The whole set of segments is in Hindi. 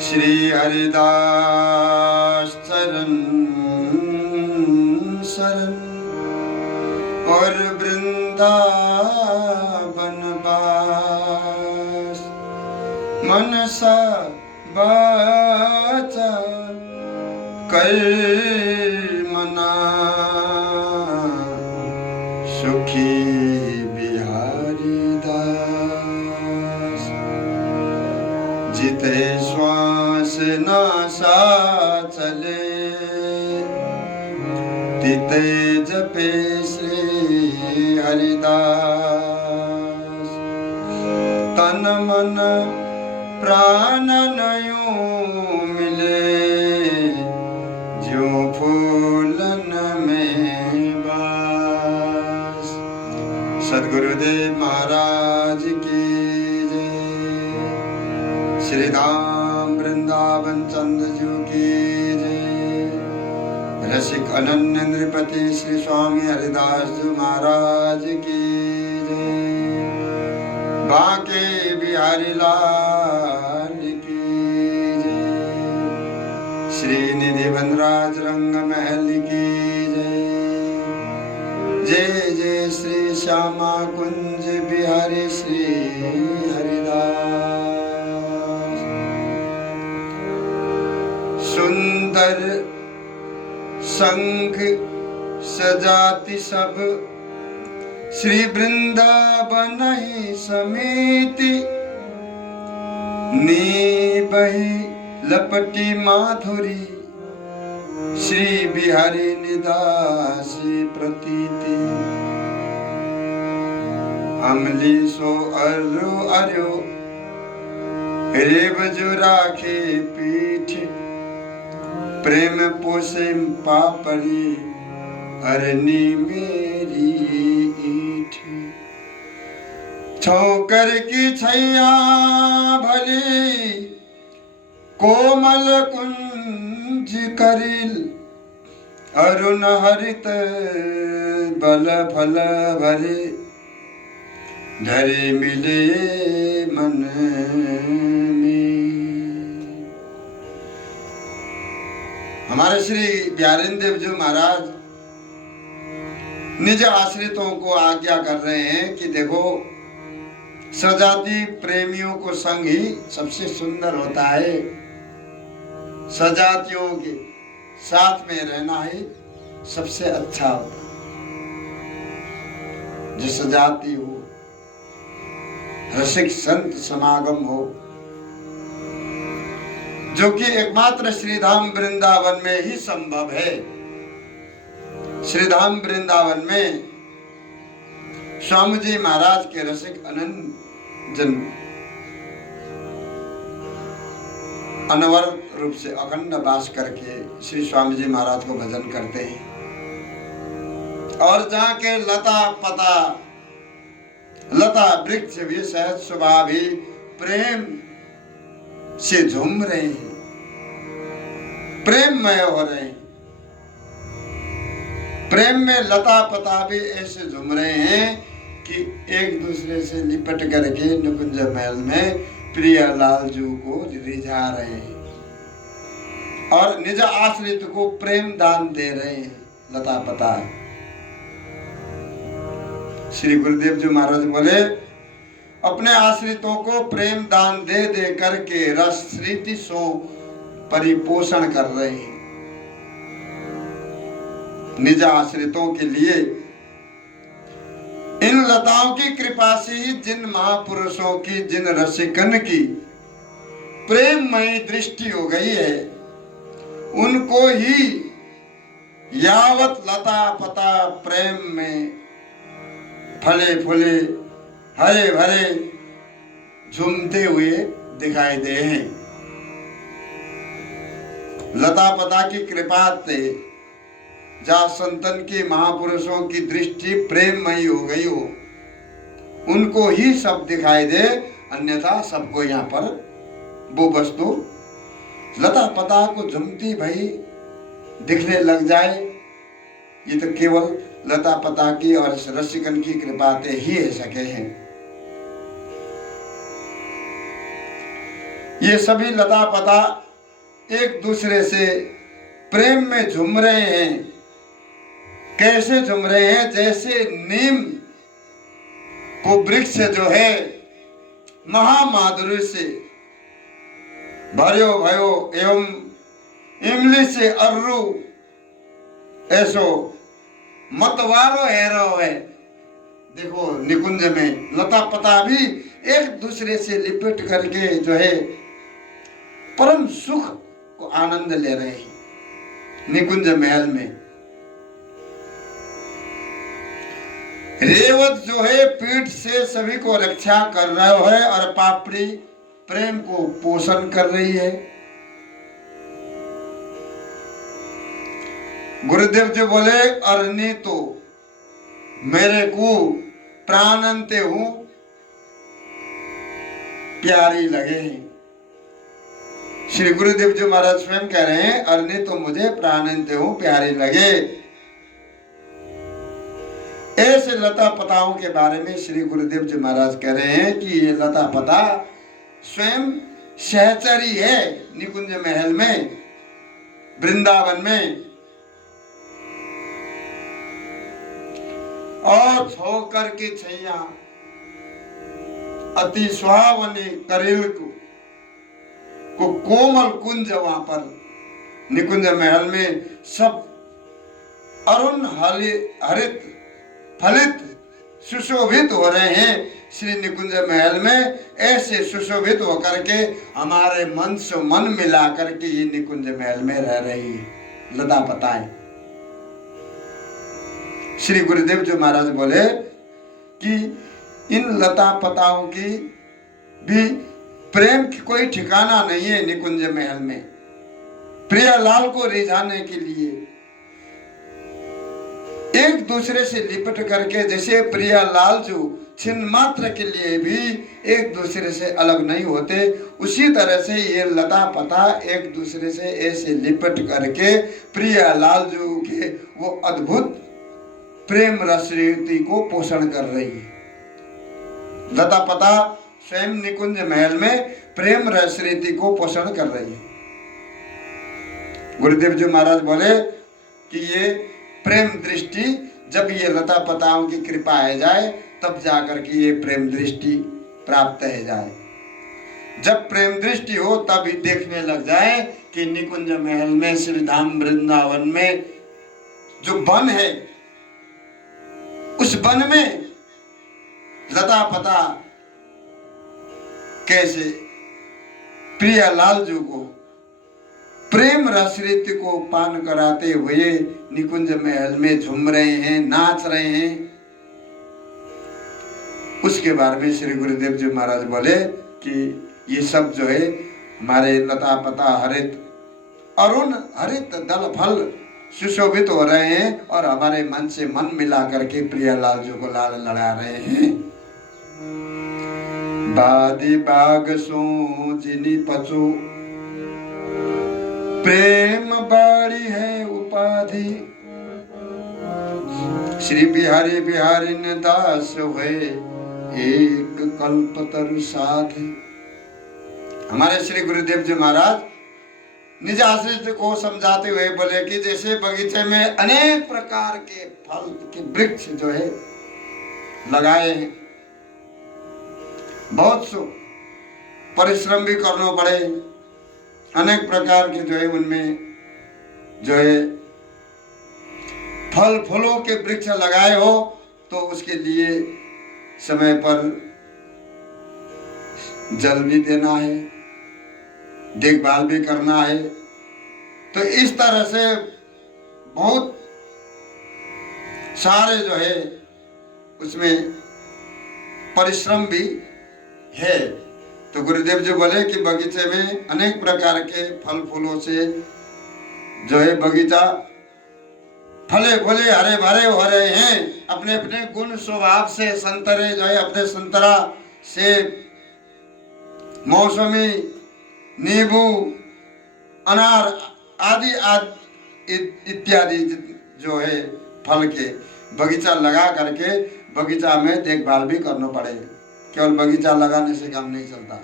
श्री हरिदास चरण शरण और वृंदावन वास, मनसा वाचा कर्मणा सुखी बिहारी दास। जिते श्वास नासा चले, तिते जपे श्री हरिदास। तन मन प्राण नयो मिले, जो फूलन में बास। सद्गुरुदेव महाराज की जय। श्री धाम वृंदावन चंद्र जी की जय। रसिक अनन्य नृपति श्री स्वामी हरिदास जी महाराज की जय। बांके बिहारी लाल की जय। श्री निधि वनराज रंग महल की जय। जय जय श्री श्यामा कुंज बिहारी श्री हरिदास। सुंदर संघ सजाति सब, श्री वृंदावन ही समेति। नीबहि लपटी माधुरी, श्री बिहारी निदासी प्रतीति। अमली सो अर्रो अर्यो, रेब जो राखे पीठ। प्रेम पोसे पापड़ी, अरनी मेरी ईठ। ठोकर की छैया भली, कोमल कुंज करिल। अरुण हरित बल फल भरे, धरे मिले मन में। हमारे श्री बिहारीन देव जी महाराज निज आश्रितों को आज्ञा कर रहे हैं कि देखो, सजाति प्रेमियों को संग ही सबसे सुंदर होता है। सजातियों के साथ में रहना ही सबसे अच्छा होता है। जो सजाति हो, रसिक संत समागम हो, जो कि एकमात्र श्रीधाम वृंदावन में ही संभव है। श्रीधाम वृंदावन में स्वामी जी महाराज के रसिक अनंत जन अनवरत रूप से अखंड वास करके श्री स्वामी जी महाराज को भजन करते हैं। और जहाँ के लता पता, लता वृक्ष भी सहज स्वभाव ही प्रेम से झूम रहे हैं, प्रेममय हो रहे हैं। प्रेम में लता पता भी ऐसे झूम रहे हैं कि एक दूसरे से लिपट करके निकुंज महल में प्रिय लाल जी को रिझा रहे हैं और निज आश्रित को प्रेम दान दे रहे हैं। लता पता श्री गुरुदेव जी महाराज बोले, अपने आश्रितों को प्रेम दान दे दे करके रस रीति सो परिपोषण कर रहे हैं। निज आश्रितों के लिए इन लताओं की कृपा से ही जिन महापुरुषों की, जिन रसिकन की प्रेममयी दृष्टि हो गई है, उनको ही यावत लता पता प्रेम में फले फूले हरे भरे झूमते हुए दिखाई दे हैं। लता पता की कृपा से जहाँ संतन की, महापुरुषों की दृष्टि प्रेममयी हो गई हो, उनको ही सब दिखाई दे, अन्यथा सबको यहाँ पर वो वस्तु लता पता को झुमती भाई दिखने लग जाए, ये तो केवल लता पता की और रसिकन की कृपा से ही है सके हैं। ये सभी लता पता एक दूसरे से प्रेम में झूम रहे हैं। कैसे झूम रहे हैं? जैसे नीम को वृक्ष जो है महामाधुर्य से भर्यो भयो एवं इमली से अर्रु ऐसो मतवारो हैरो है। देखो निकुंज में लता पता भी एक दूसरे से लिपट करके जो है परम सुख को आनंद ले रहे हैं निकुंज महल में। रेवत जो है पीठ से सभी को रक्षा कर रहा है और पापड़ी प्रेम को पोषण कर रही है। गुरुदेव जी बोले अरनी तो मेरे को प्राणंते हूं प्यारी लगे। श्री गुरुदेव जी महाराज स्वयं कह रहे हैं अरनी तो मुझे प्राणंते हूं प्यारी लगे। ऐसे लता पताओं के बारे में श्री गुरुदेव जी महाराज कह रहे हैं कि ये लता पता स्वयं सहचरी है निकुंज महल में, वृंदावन में। और छोकर की छैया अति सुहावनी करिल को कोमल कुंज वहां पर निकुंज महल में सब अरुण हरित फलित सुशोभित हो रहे हैं। श्री निकुंज महल में ऐसे सुशोभित होकर के हमारे मन से मन मिला करके ये निकुंज महल में रह रही है लता पताएं। श्री गुरुदेव जी महाराज बोले कि इन लता पताओं की भी प्रेम की कोई ठिकाना नहीं है निकुंज महल में। प्रियालाल को रिझाने के लिए एक दूसरे से लिपट करके, जैसे प्रियालाल जो छिन्न मात्र के लिए भी एक दूसरे से अलग नहीं होते, उसी तरह से ये लता पता एक दूसरे से ऐसे लिपट करके प्रियालाल जो के वो अद्भुत प्रेम रसरीति को पोषण कर रही है। लता पता स्वयं निकुंज महल में प्रेम रसरीति को पोषण कर रही है। गुरुदेव जी महाराज बोले कि ये प्रेम दृष्टि जब ये लता पताओं की कृपा है जाए तब जाकर के ये प्रेम दृष्टि प्राप्त है जाए। जब प्रेम दृष्टि हो तब ही देखने लग जाए कि निकुंज महल में श्री धाम वृंदावन में जो वन है उस वन में लता पता कैसे प्रियालाल जी को प्रेम रसरीति को पान कराते हुए निकुंज महल में झूम रहे हैं, नाच रहे हैं। उसके बारे में श्री गुरुदेव जी महाराज बोले कि ये सब जो है हमारे लता पता हरित अरुण हरित दल फल सुशोभित हो रहे हैं और हमारे मन से मन मिला करके प्रियालाल जी को लाल लड़ा रहे हैं। बादी बाग सो जिनी पचो प्रेम बाड़ी है उपाधि, श्री बिहारी बिहारी ने दास हुए एक कल्पतरु साधि। हमारे श्री गुरुदेव जी महाराज निज आश्रित को समझाते हुए बोले कि जैसे बगीचे में अनेक प्रकार के फल के वृक्ष जो है लगाए हैं, बहुत सो परिश्रम भी करना पड़े, अनेक प्रकार के जो है उनमें जो है फल फूलों के वृक्ष लगाए हो तो उसके लिए समय पर जल भी देना है, देखभाल भी करना है। तो इस तरह से बहुत सारे जो है उसमें परिश्रम भी है। तो गुरुदेव जी बोले कि बगीचे में अनेक प्रकार के फल फूलों से जो है बगीचा फले फूले हरे भरे हो रहे हैं। अपने अपने गुण स्वभाव से संतरे जो है अपने संतरा से मौसमी नींबू अनार आदि इत्यादि जो है फल के बगीचा लगा करके बगीचा में देखभाल भी करना पड़ेगा। केवल बगीचा लगाने से काम नहीं चलता,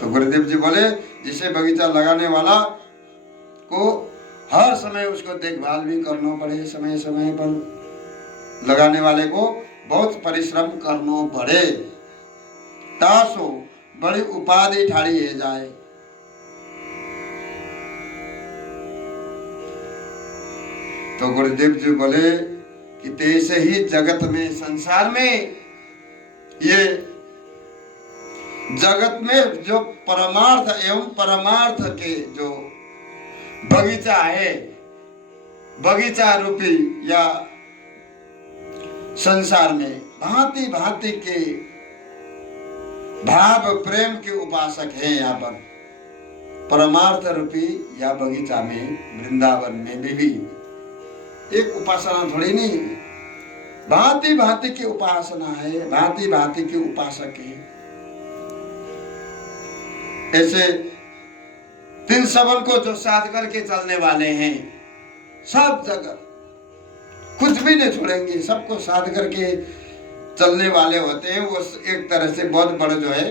तो गुरुदेव जी बोले जिसे बगीचा लगाने वाला को हर समय उसको देखभाल भी करना पड़े, समय समय पर लगाने वाले को बहुत परिश्रम करना पड़े, तासो बड़ी उपाधि ठाड़ी है जाए। तो गुरुदेव जी बोले कि तैसे ही जगत में, संसार में, ये जगत में जो परमार्थ एवं परमार्थ के जो बगीचा है, बगीचा रूपी या संसार में भांति भांति के भाव प्रेम के उपासक हैं। यहाँ पर परमार्थ रूपी या बगीचा में, वृंदावन में भी एक उपासना थोड़ी नहीं, भांति भांति की उपासना है, भांति भांति के उपासक है। ऐसे तीन सबन को जो साध करके चलने वाले हैं, सब जगह कुछ भी नहीं छोड़ेंगे, सबको साध करके चलने वाले होते हैं। वो एक तरह से बहुत बड़े जो है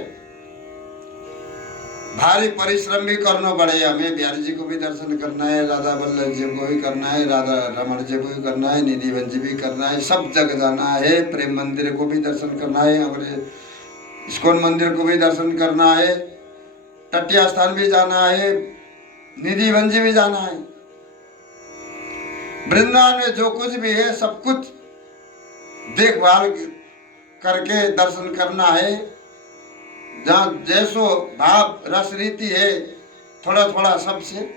भारी परिश्रम भी करना पड़े। हमें बिहारी जी को भी दर्शन करना है, राधा वल्लभ जी को भी करना है, राधा रमण जी को भी करना है, निधिवन जी भी करना है, सब जगह जाना है। प्रेम मंदिर को भी दर्शन करना है, हमारे इस्कॉन मंदिर को भी दर्शन करना है, टटिया स्थान भी जाना है, निधिवन जी भी जाना है। वृंदावन में जो कुछ भी है सब कुछ देखभाल करके दर्शन करना है। जहाँ जैसो भाव रस रीति है, थोड़ा थोड़ा सबसे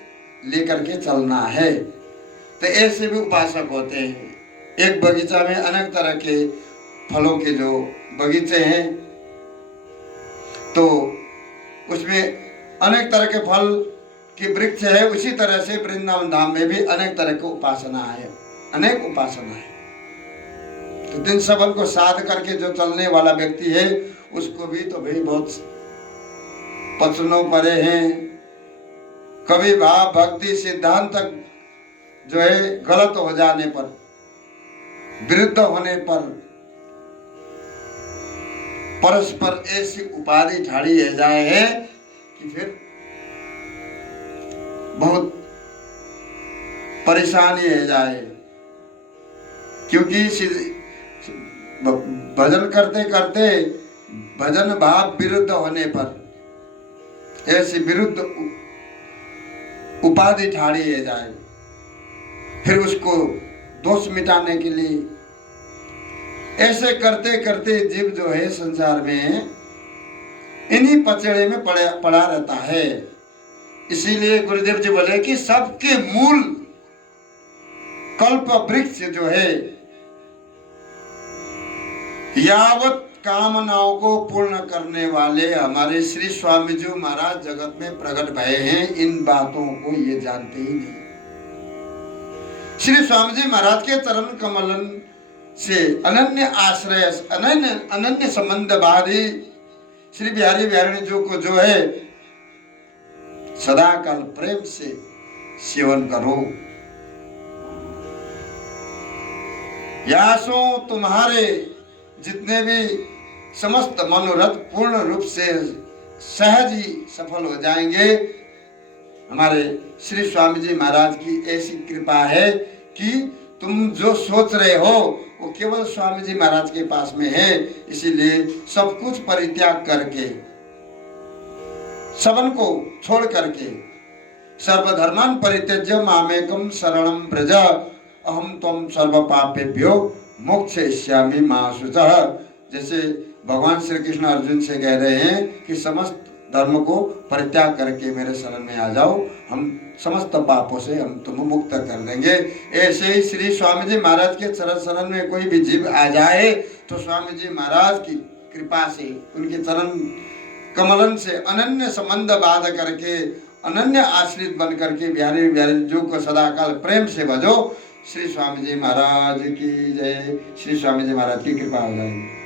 लेकर के चलना है। तो ऐसे भी उपासक होते हैं। एक बगीचा में अनेक तरह के फलों के जो बगीचे हैं, तो उसमें अनेक तरह के फल की वृक्ष है। उसी तरह से वृंदावन धाम में भी अनेक तरह की उपासना है, अनेक उपासना है। तो दिन सबन को साध करके जो चलने वाला व्यक्ति है, उसको भी तो भाई बहुत पचनों परे हैं। कभी भाव भक्ति सिद्धांत तक जो है गलत हो जाने पर, विरुद्ध होने पर, परस्पर ऐसी उपाधि ठाड़ी है जाए है कि फिर बहुत परेशानी है जाए। क्योंकि भजन करते करते भजन भाव विरुद्ध होने पर ऐसी विरुद्ध उपाधि ठाड़ी है जाए, फिर उसको दोष मिटाने के लिए ऐसे करते करते जीव जो है संसार में इन्हीं पचड़े में पड़ा रहता है। इसीलिए गुरुदेव जी बोले कि सबके मूल कल्प वृक्ष जो है, यावत कामनाओं को पूर्ण करने वाले हमारे श्री स्वामी जी महाराज जगत में प्रकट भये हैं। इन बातों को ये जानते ही नहीं। श्री स्वामी जी महाराज के चरण कमलन से अनन्य आश्रय, अनन्य संबंध वादी श्री बिहारी बिहारी जी को जो है सदा काल प्रेम से सेवन करो। यासो तुम्हारे जितने भी समस्त मनोरथ पूर्ण रूप से सहज ही सफल हो जाएंगे। हमारे श्री स्वामी जी महाराज की ऐसी कृपा है कि तुम जो सोच रहे हो वो केवल स्वामी जी महाराज के पास में है। इसीलिए सब कुछ परित्याग करके, सबन को छोड़ करके, सर्वधर्मान परित्यज्य मामेकम शरणं व्रज अहम त्वं सर्व पापेभ्यो मोक्षयिष्यामि मा शुचः। जैसे भगवान श्री कृष्ण अर्जुन से कह रहे हैं कि समस्त धर्म को परित्याग करके मेरे शरण में आ जाओ, हम समस्त पापों से हम तुम्हें मुक्त कर देंगे। ऐसे ही श्री स्वामी जी महाराज के शरण में कोई भी जीव आ जाए तो स्वामी जी महाराज की कृपा से, उनके चरण कमलन से अनन्य संबंध बाध करके, अनन्य आश्रित बन करके बिहारी बिहारी जो को सदाकाल प्रेम से भजो। श्री स्वामी जी महाराज की जय। श्री स्वामी जी महाराज की कृपा हो जाएगी।